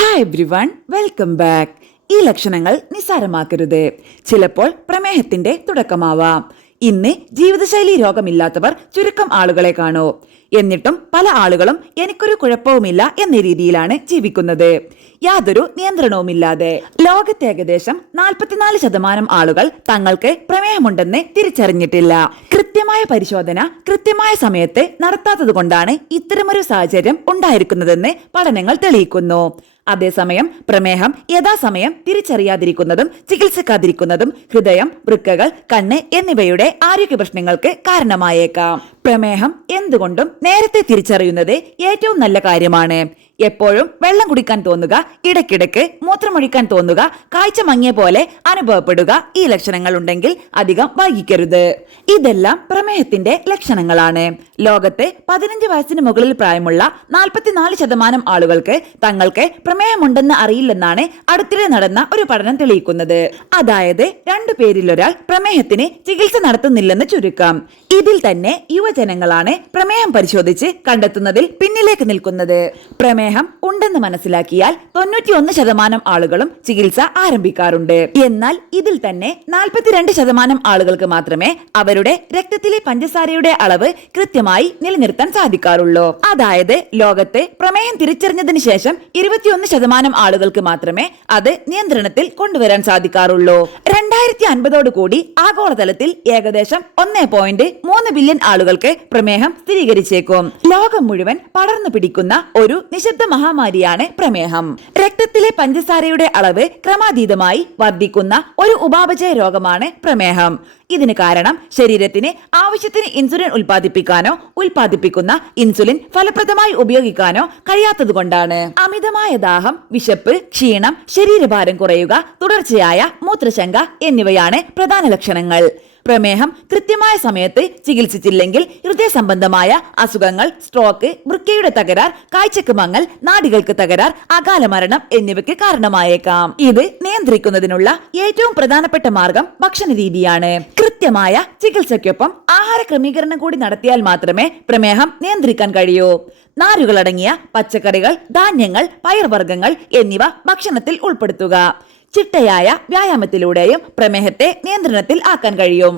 Hi everyone, welcome back. ഈ ലക്ഷണങ്ങൾ നിസ്സാരമാക്കരുത്. ചിലപ്പോൾ പ്രമേഹത്തിന്റെ തുടക്കമാവാം. ഇന്ന് ജീവിതശൈലി രോഗമില്ലാത്തവർ ചുരുക്കം ആളുകളെ കാണൂ. എന്നിട്ടും പല ആളുകളും എനിക്കൊരു കുഴപ്പവുമില്ല എന്ന രീതിയിലാണ് ജീവിക്കുന്നത്, യാതൊരു നിയന്ത്രണവുമില്ലാതെ. ലോകത്തെ ഏകദേശം 44% ആളുകൾ തങ്ങൾക്ക് പ്രമേഹമുണ്ടെന്ന് തിരിച്ചറിഞ്ഞിട്ടില്ല. കൃത്യമായ പരിശോധന കൃത്യമായ സമയത്ത് നടത്താത്തത് കൊണ്ടാണ് ഇത്തരമൊരു സാഹചര്യം ഉണ്ടായിരിക്കുന്നതെന്ന് പഠനങ്ങൾ തെളിയിക്കുന്നു. അതേസമയം പ്രമേഹം യഥാസമയം തിരിച്ചറിയാതിരിക്കുന്നതും ചികിത്സിക്കാതിരിക്കുന്നതും ഹൃദയം, വൃക്കകൾ, കണ്ണ് എന്നിവയുടെ ആരോഗ്യ പ്രശ്നങ്ങൾക്ക് കാരണമായേക്കാം. പ്രമേഹം എന്തുകൊണ്ടും നേരത്തെ തിരിച്ചറിയുന്നത് ഏറ്റവും നല്ല കാര്യമാണ്. എപ്പോഴും വെള്ളം കുടിക്കാൻ തോന്നുക, ഇടയ്ക്കിടയ്ക്ക് മൂത്രമൊഴിക്കാൻ തോന്നുക, കാഴ്ച മങ്ങിയ പോലെ അനുഭവപ്പെടുക, ഈ ലക്ഷണങ്ങൾ ഉണ്ടെങ്കിൽ അധികം വൈകിക്കരുത്. ഇതെല്ലാം പ്രമേഹത്തിന്റെ ലക്ഷണങ്ങളാണ്. ലോകത്തെ 15 വയസ്സിന് മുകളിൽ പ്രായമുള്ള 44% ആളുകൾക്ക് തങ്ങൾക്ക് പ്രമേഹമുണ്ടെന്ന് അറിയില്ലെന്നാണ് അടുത്തിടെ നടന്ന ഒരു പഠനം തെളിയിക്കുന്നത്. അതായത് 2 പേരിലൊരാൾ പ്രമേഹത്തിന് ചികിത്സ നടത്തുന്നില്ലെന്ന് ചുരുക്കം. ഇതിൽ തന്നെ യുവജനങ്ങളാണ് പ്രമേഹം പരിശോധിച്ച് കണ്ടെത്തുന്നതിൽ പിന്നിലേക്ക് നിൽക്കുന്നത്. പ്രമേഹം ഉണ്ടെന്ന് മനസ്സിലാക്കിയാൽ 91% ആളുകളും ചികിത്സ ആരംഭിക്കാറുണ്ട്. എന്നാൽ ഇതിൽ തന്നെ 42% ആളുകൾക്ക് മാത്രമേ അവരുടെ രക്തത്തിലെ പഞ്ചസാരയുടെ അളവ് കൃത്യമായി നിലനിർത്താൻ സാധിക്കാറുള്ളൂ. അതായത് ലോകത്ത് പ്രമേഹം തിരിച്ചറിഞ്ഞതിന് ശേഷം 21% ആളുകൾക്ക് മാത്രമേ അത് നിയന്ത്രണത്തിൽ കൊണ്ടുവരാൻ സാധിക്കാറുള്ളൂ. 2050 കൂടി ആഗോളതലത്തിൽ ഏകദേശം 1.3 ബില്യൺ ആളുകൾക്ക് പ്രമേഹം സ്ഥിരീകരിച്ചേക്കും. ലോകം മുഴുവൻ പടർന്നു പിടിക്കുന്ന ഒരു നിശബ്ദ മഹാമാരിയാണ് പ്രമേഹം. രക്തത്തിലെ പഞ്ചസാരയുടെ അളവ് ക്രമാതീതമായി വർദ്ധിക്കുന്ന ഒരു ഉപാപചയ രോഗമാണ് പ്രമേഹം. ഇതിന് കാരണം ശരീരത്തിന് ആവശ്യത്തിന് ഇൻസുലിൻ ഉൽപ്പാദിപ്പിക്കുന്ന ഇൻസുലിൻ ഫലപ്രദമായി ഉപയോഗിക്കാനോ കഴിയാത്തതുകൊണ്ടാണ്. അമിതമായ ദാഹം, വിശപ്പ്, ക്ഷീണം, ശരീരഭാരം കുറയുക, തുടർച്ചയായ മൂത്രശങ്ക എന്നിവയാണ് പ്രധാന ലക്ഷണങ്ങൾ. പ്രമേഹം കൃത്യമായ സമയത്ത് ചികിത്സിച്ചില്ലെങ്കിൽ ഹൃദയ സംബന്ധമായ അസുഖങ്ങൾ, സ്ട്രോക്ക്, വൃക്കയുടെ തകരാർ, കാഴ്ചക്ക് മങ്ങൽ, നാഡികൾക്ക് തകരാർ, അകാല മരണം എന്നിവയ്ക്ക് കാരണമായേക്കാം. ഇത് നിയന്ത്രിക്കുന്നതിനുള്ള ഏറ്റവും പ്രധാനപ്പെട്ട മാർഗം ഭക്ഷണ രീതിയാണ്. കൃത്യമായ ചികിത്സയ്ക്കൊപ്പം ആഹാര ക്രമീകരണം കൂടി നടത്തിയാൽ മാത്രമേ പ്രമേഹം നിയന്ത്രിക്കാൻ കഴിയൂ. നാരുകളടങ്ങിയ പച്ചക്കറികൾ, ധാന്യങ്ങൾ, പയർവർഗ്ഗങ്ങൾ എന്നിവ ഭക്ഷണത്തിൽ ഉൾപ്പെടുത്തുക. ചിട്ടയായ വ്യായാമത്തിലൂടെയും പ്രമേഹത്തെ നിയന്ത്രണത്തിൽ ആക്കാൻ കഴിയും.